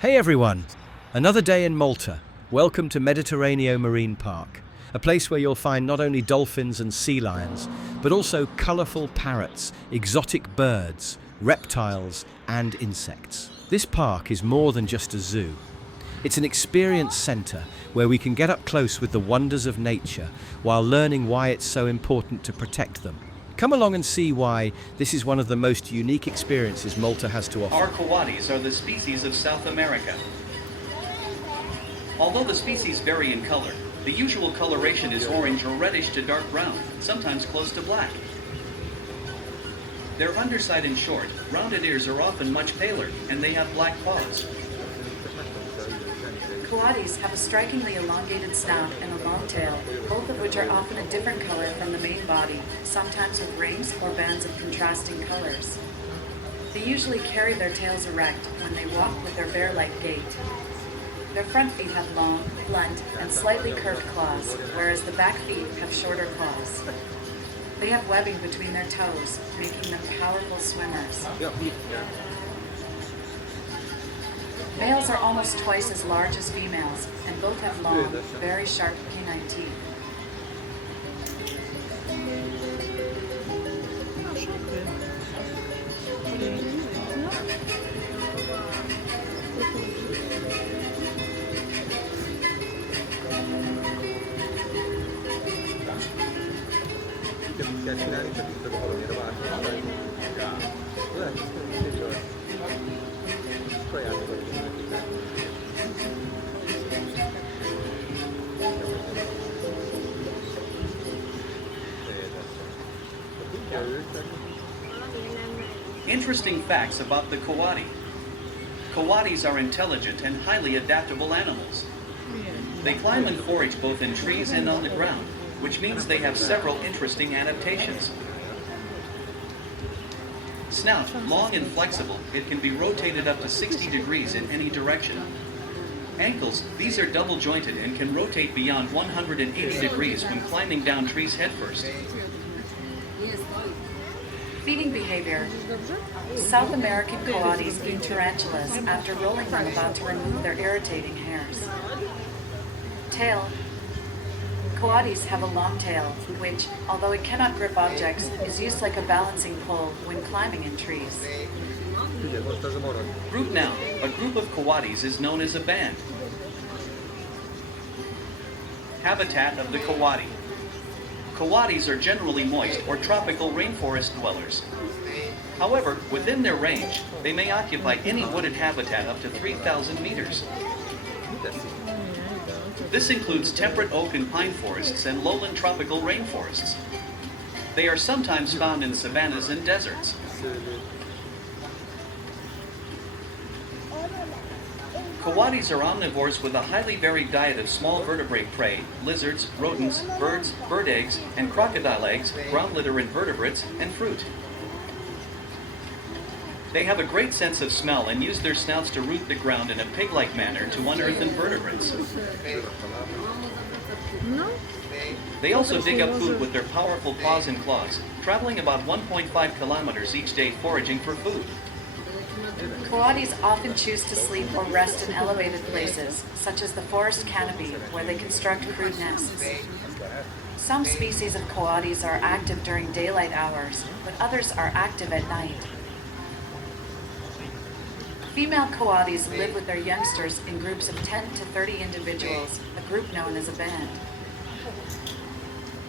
Hey everyone! Another day in Malta. Welcome to Mediterraneo Marine Park, a place where you'll find not only dolphins and sea lions, but also colourful parrots, exotic birds, reptiles and insects. This park is more than just a zoo. It's an experience centre where we can get up close with the wonders of nature while learning why it's so important to protect them. Come along and see why this is one of the most unique experiences Malta has to offer. Our coatis are the species of South America. Although the species vary in color, the usual coloration is orange or reddish to dark brown, sometimes close to black. Their underside and short, rounded ears are often much paler, and they have black paws. Coatis have a strikingly elongated snout and a long tail, both of which are often a different color from the main body, sometimes with rings or bands of contrasting colors. They usually carry their tails erect when they walk with their bear-like gait. Their front feet have long, blunt, and slightly curved claws, whereas the back feet have shorter claws. They have webbing between their toes, making them powerful swimmers. Males are almost twice as large as females, and both have long, very sharp canine teeth. Interesting facts about the coati. Coatis are intelligent and highly adaptable animals. They climb and forage both in trees and on the ground, which means they have several interesting adaptations. Snout, long and flexible, it can be rotated up to 60 degrees in any direction. Ankles, these are double jointed and can rotate beyond 180 degrees when climbing down trees headfirst. Feeding behavior. South American coatis eat tarantulas after rolling them about to remove their irritating hairs. Tail. Coatis have a long tail, which, although it cannot grip objects, is used like a balancing pole when climbing in trees. Group noun. A group of coatis is known as a band. Habitat of the coati. Coatis are generally moist or tropical rainforest dwellers. However, within their range, they may occupy any wooded habitat up to 3,000 meters. This includes temperate oak and pine forests and lowland tropical rainforests. They are sometimes found in savannas and deserts. Coatis are omnivores with a highly varied diet of small vertebrate prey, lizards, rodents, birds, bird eggs, and crocodile eggs, ground litter invertebrates, and fruit. They have a great sense of smell and use their snouts to root the ground in a pig-like manner to unearth invertebrates. They also dig up food with their powerful paws and claws, traveling about 1.5 kilometers each day foraging for food. Coatis often choose to sleep or rest in elevated places, such as the forest canopy, where they construct crude nests. Some species of coatis are active during daylight hours, but others are active at night. Female coatis live with their youngsters in groups of 10 to 30 individuals, a group known as a band.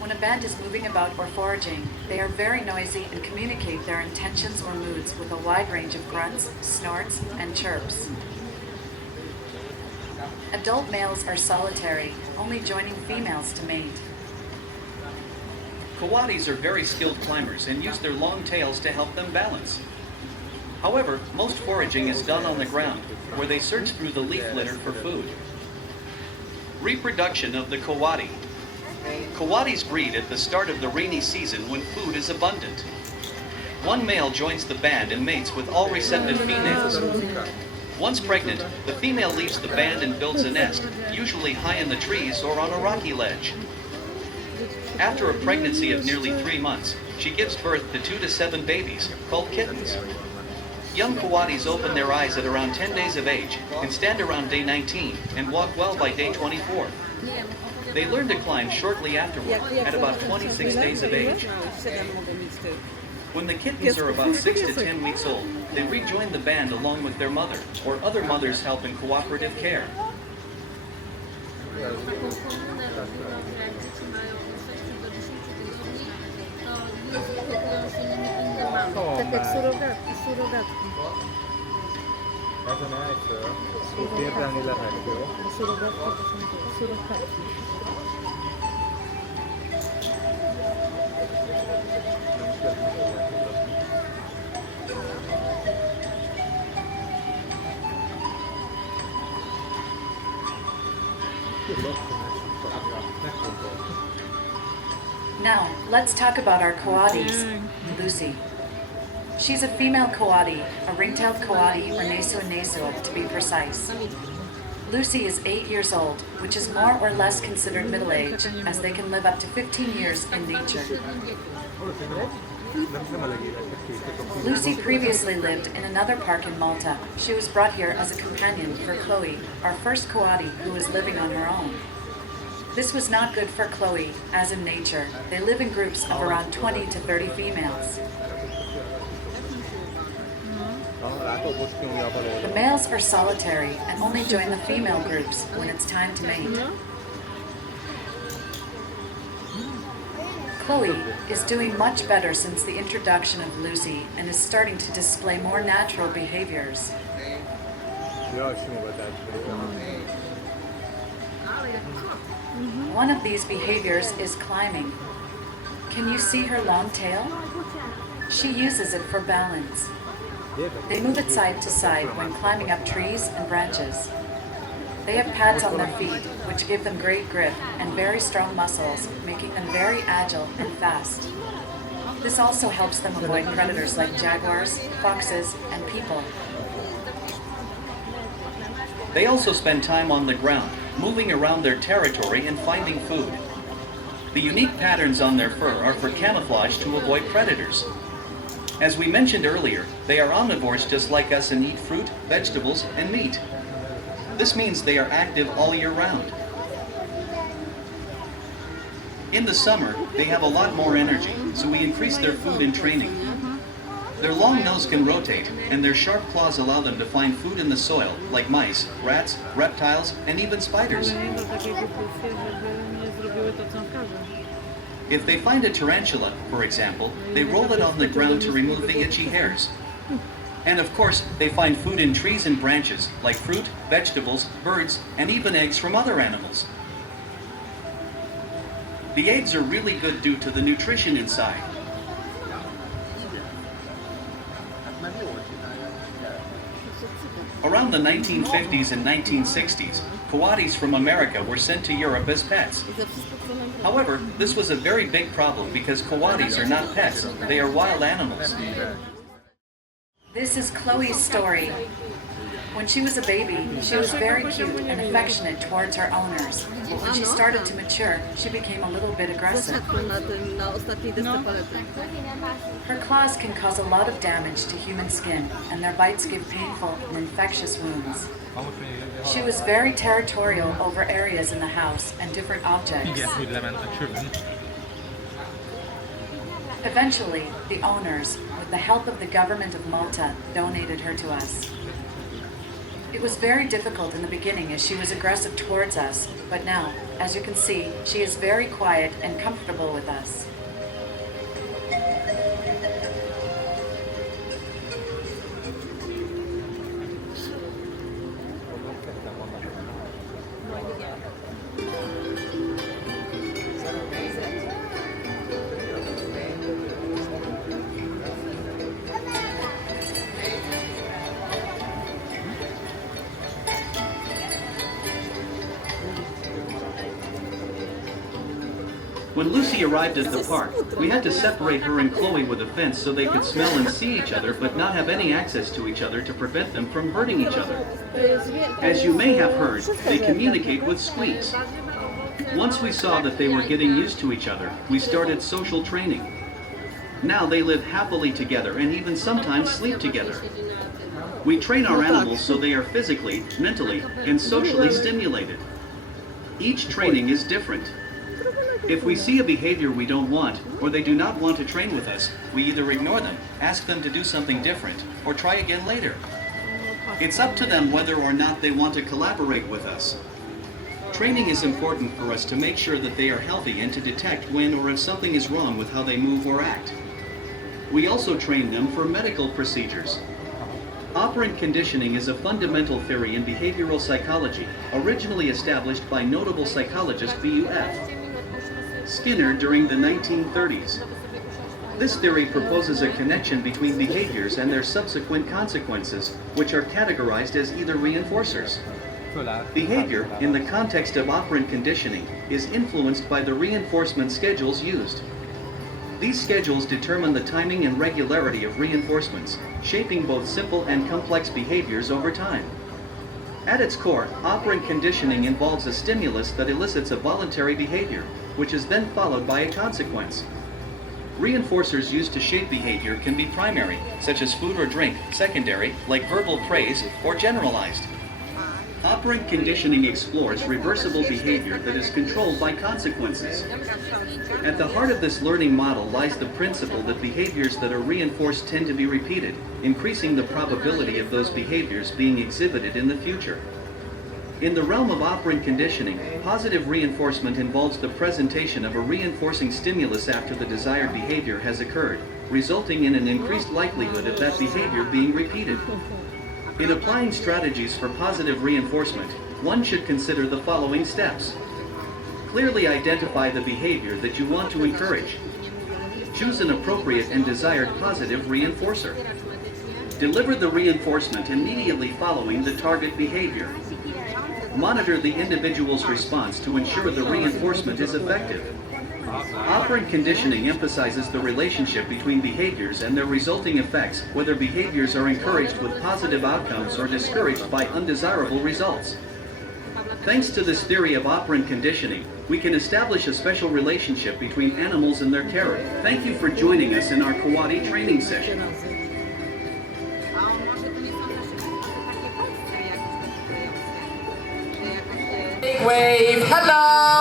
When a band is moving about or foraging, they are very noisy and communicate their intentions or moods with a wide range of grunts, snorts, and chirps. Adult males are solitary, only joining females to mate. Coatis are very skilled climbers and use their long tails to help them balance. However, most foraging is done on the ground, where they search through the leaf litter for food. Reproduction of the coati. Coatis breed at the start of the rainy season when food is abundant. One male joins the band and mates with all receptive females. Once pregnant, the female leaves the band and builds a nest, usually high in the trees or on a rocky ledge. After a pregnancy of nearly 3 months, she gives birth to 2 to 7 babies, called kittens. Young Coatis open their eyes at around 10 days of age, can stand around day 19, and walk well by day 24. They learn to climb shortly afterward, at about 26 days of age. When the kittens are about 6 to 10 weeks old, they rejoin the band along with their mother, or other mothers help in cooperative care. Tak jak surogatki. Surogatki to są surogatki. Now, let's talk about our Coatis. Lucy. She's a female Coati, a ring-tailed Coati, or neso to be precise. Lucy is 8 years old, which is more or less considered middle age, as they can live up to 15 years in nature. Lucy previously lived in another park in Malta. She was brought here as a companion for Chloe, our first Coati who was living on her own. This was not good for Chloe, as in nature, they live in groups of around 20 to 30 females. The males are solitary and only join the female groups when it's time to mate. Chloe is doing much better since the introduction of Lucy and is starting to display more natural behaviors. One of these behaviors is climbing. Can you see her long tail? She uses it for balance. They move it side to side when climbing up trees and branches. They have pads on their feet, which give them great grip and very strong muscles, making them very agile and fast. This also helps them avoid predators like jaguars, foxes, and people. They also spend time on the ground, moving around their territory and finding food. The unique patterns on their fur are for camouflage to avoid predators. As we mentioned earlier, they are omnivores just like us and eat fruit, vegetables, and meat. This means they are active all year round. In the summer, they have a lot more energy, so we increase their food and training. Their long nose can rotate, and their sharp claws allow them to find food in the soil, like mice, rats, reptiles, and even spiders. If they find a tarantula, for example, they roll it on the ground to remove the itchy hairs. And of course, they find food in trees and branches, like fruit, vegetables, birds, and even eggs from other animals. The eggs are really good due to the nutrition inside. Around the 1950s and 1960s, Coatis from America were sent to Europe as pets. However, this was a very big problem because Coatis are not pets, they are wild animals. This is Chloe's story. When she was a baby, she was very cute and affectionate towards her owners. But when she started to mature, she became a little bit aggressive. Her claws can cause a lot of damage to human skin, and their bites give painful and infectious wounds. She was very territorial over areas in the house and different objects. Eventually, the owners, with the help of the government of Malta, donated her to us. It was very difficult in the beginning as she was aggressive towards us, but now, as you can see, she is very quiet and comfortable with us. When Lucy arrived at the park, we had to separate her and Chloe with a fence so they could smell and see each other but not have any access to each other to prevent them from hurting each other. As you may have heard, they communicate with squeaks. Once we saw that they were getting used to each other, we started social training. Now they live happily together and even sometimes sleep together. We train our animals so they are physically, mentally, and socially stimulated. Each training is different. If we see a behavior we don't want, or they do not want to train with us, we either ignore them, ask them to do something different, or try again later. It's up to them whether or not they want to collaborate with us. Training is important for us to make sure that they are healthy and to detect when or if something is wrong with how they move or act. We also train them for medical procedures. Operant conditioning is a fundamental theory in behavioral psychology, originally established by notable psychologist V.U.F. Skinner during the 1930s. This theory proposes a connection between behaviors and their subsequent consequences, which are categorized as either reinforcers. Behavior, in the context of operant conditioning, is influenced by the reinforcement schedules used. These schedules determine the timing and regularity of reinforcements, shaping both simple and complex behaviors over time. At its core, operant conditioning involves a stimulus that elicits a voluntary behavior, which is then followed by a consequence. Reinforcers used to shape behavior can be primary, such as food or drink, secondary, like verbal praise, or generalized. Operant conditioning explores reversible behavior that is controlled by consequences. At the heart of this learning model lies the principle that behaviors that are reinforced tend to be repeated, increasing the probability of those behaviors being exhibited in the future. In the realm of operant conditioning, positive reinforcement involves the presentation of a reinforcing stimulus after the desired behavior has occurred, resulting in an increased likelihood of that behavior being repeated. In applying strategies for positive reinforcement, one should consider the following steps. Clearly identify the behavior that you want to encourage. Choose an appropriate and desired positive reinforcer. Deliver the reinforcement immediately following the target behavior. Monitor the individual's response to ensure the reinforcement is effective. Operant conditioning emphasizes the relationship between behaviors and their resulting effects, whether behaviors are encouraged with positive outcomes or discouraged by undesirable results. Thanks to this theory of operant conditioning, we can establish a special relationship between animals and their carer. Thank you for joining us in our Coati training session. Big wave, hello!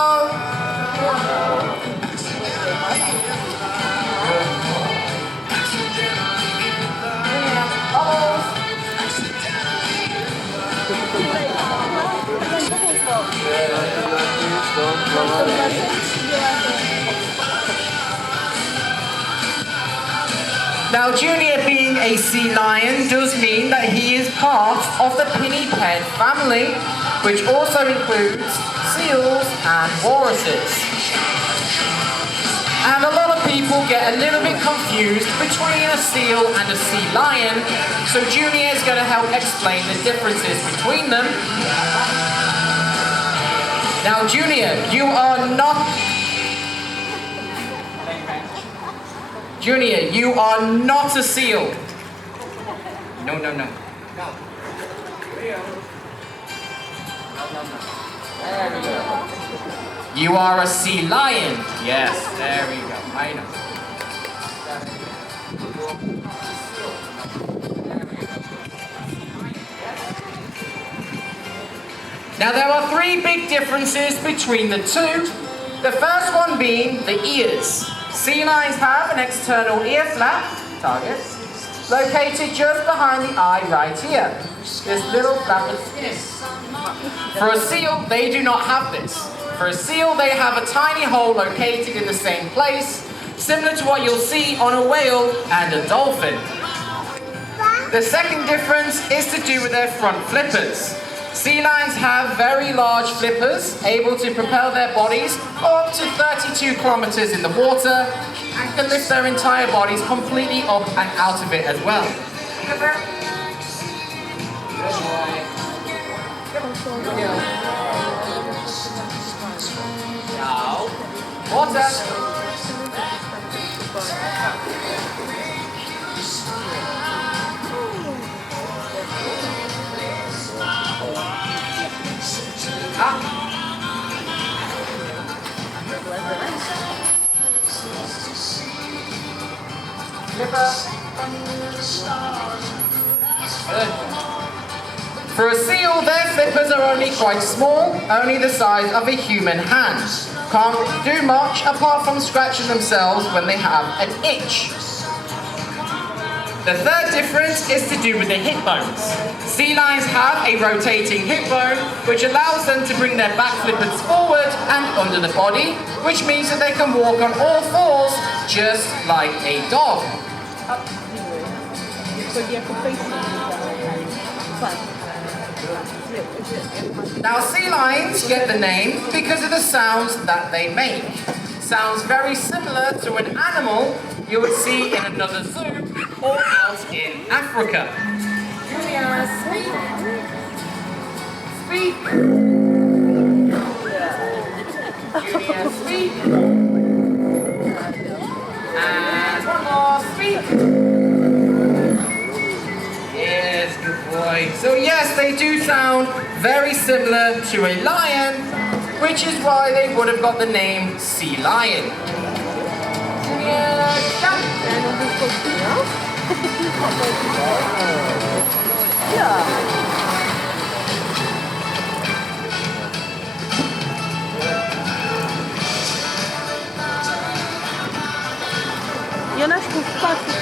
Now, Junior being a sea lion does mean that he is part of the pinniped family, which also includes seals and walruses. And a lot of people get a little bit confused between a seal and a sea lion, so Junior is going to help explain the differences between them. Now, Junior, you are not... Junior, you are not a seal. No, no, no. There we go. You are a sea lion. Yes, there we go. I know. Now there are three big differences between the two. The first one being the ears. Sea lions have an external ear flap, targets, located just behind the eye right here. This little flap of skin. For a seal, they do not have this. For a seal, they have a tiny hole located in the same place, similar to what you'll see on a whale and a dolphin. The second difference is to do with their front flippers. Sea lions have very large flippers, able to propel their bodies up to 32 kilometers in the water, and can lift their entire bodies completely up and out of it as well. Now, water. For a seal, their flippers are only quite small, only the size of a human hand. Can't do much apart from scratching themselves when they have an itch. The third difference is to do with the hip bones. Sea lions have a rotating hip bone, which allows them to bring their back flippers forward and under the body, which means that they can walk on all fours, just like a dog. Now, sea lions get the name because of the sounds that they make. Sounds very similar to an animal you would see in another zoo or out in Africa. Julia, speak. Speak. Julia, speak. And one more, speak. Yes, good boy. So yes, they do sound very similar to a lion, which is why they would have got the name sea lion. Eu nasco com quatro.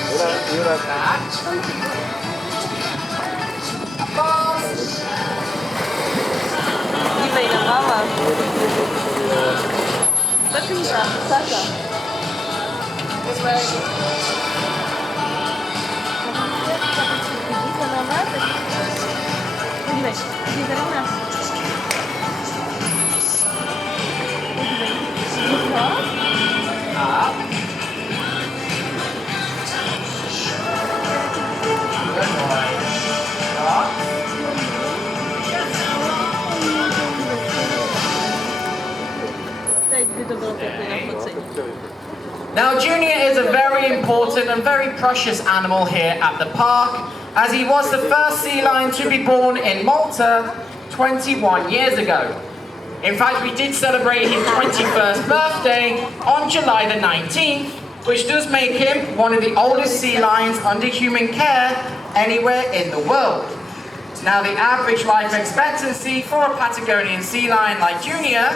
I vem na mama? Tá pintado, tá. This way. Up. Good boy. Up. Now, Junior is a very important and very precious animal here at the park, as he was the first sea lion to be born in Malta 21 years ago. In fact, we did celebrate his 21st birthday on July the 19th, which does make him one of the oldest sea lions under human care anywhere in the world. Now, the average life expectancy for a Patagonian sea lion like Junior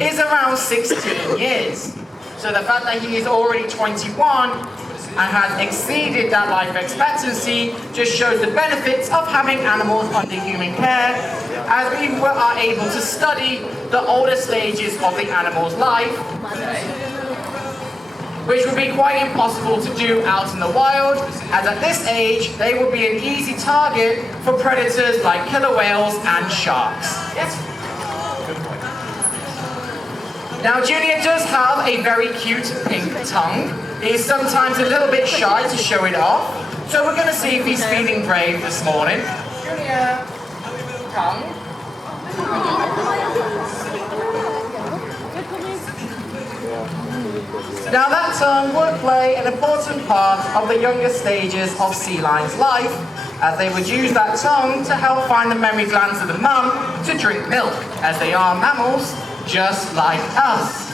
is around 16 years. So the fact that he is already 21 and has exceeded that life expectancy just shows the benefits of having animals under human care, as we are able to study the older stages of the animal's life, which would be quite impossible to do out in the wild, as at this age they would be an easy target for predators like killer whales and sharks. Yes? Now, Junior does have a very cute pink tongue. He's sometimes a little bit shy to show it off, so we're going to see if he's feeling brave this morning. Junior, tongue. Now, that tongue would play an important part of the younger stages of sea lions' life, as they would use that tongue to help find the mammary glands of the mum to drink milk, as they are mammals just like us.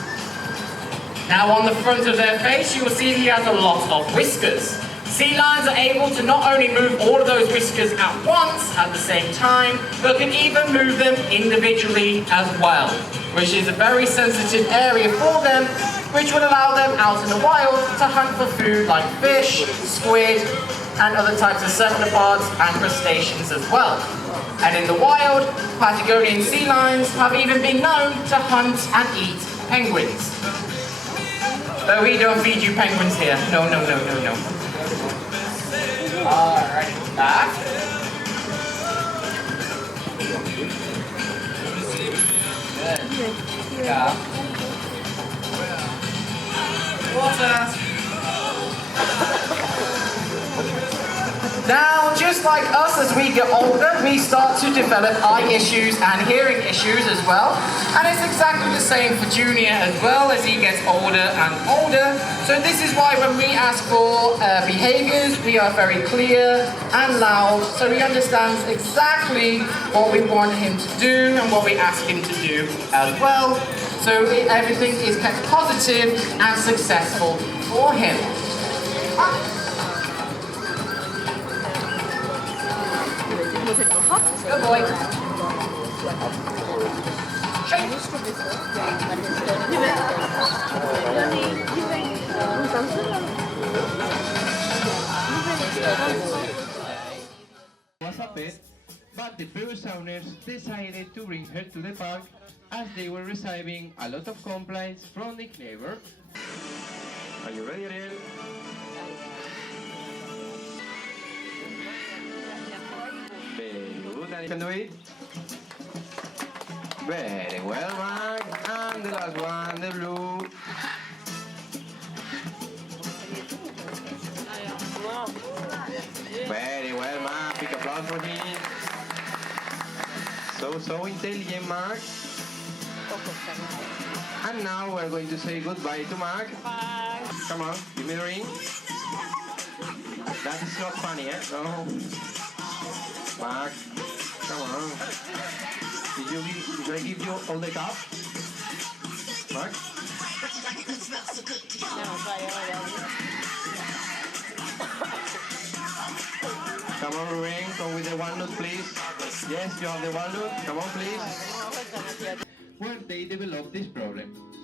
Now, on the front of their face, you will see he has a lot of whiskers. Sea lions are able to not only move all of those whiskers at once, at the same time, but can even move them individually as well, which is a very sensitive area for them, which will allow them out in the wild to hunt for food like fish, squid, and other types of cephalopods and crustaceans as well. And in the wild, Patagonian sea lions have even been known to hunt and eat penguins. But we don't feed you penguins here. No, no, no, no, no. Alright, back. Good. Yeah. Water. Now, just like us, as we get older, we start to develop eye issues and hearing issues as well. And it's exactly the same for Junior as well, as he gets older and older. So this is why when we ask for behaviours, we are very clear and loud, so he understands exactly what we want him to do and what we ask him to do as well. So everything is kept positive and successful for him. Good boy. Shake. Was a pet, but the previous owners decided to bring her to the park as they were receiving a lot of complaints from the neighbor. Are you ready, Ariel? Very good, and you can do it. Very well, Mark. And the last one, the blue. Very well, Mark. Big applause for him. So intelligent, Mark. And now we're going to say goodbye to Mark. Bye. Come on, give me the ring. That is not funny, eh? No. Mark, come on. Did I give you all the cup? Mark? Come on, ring. Come with the walnut, please. Yes, you have the walnut. Come on, please. Where they developed this problem.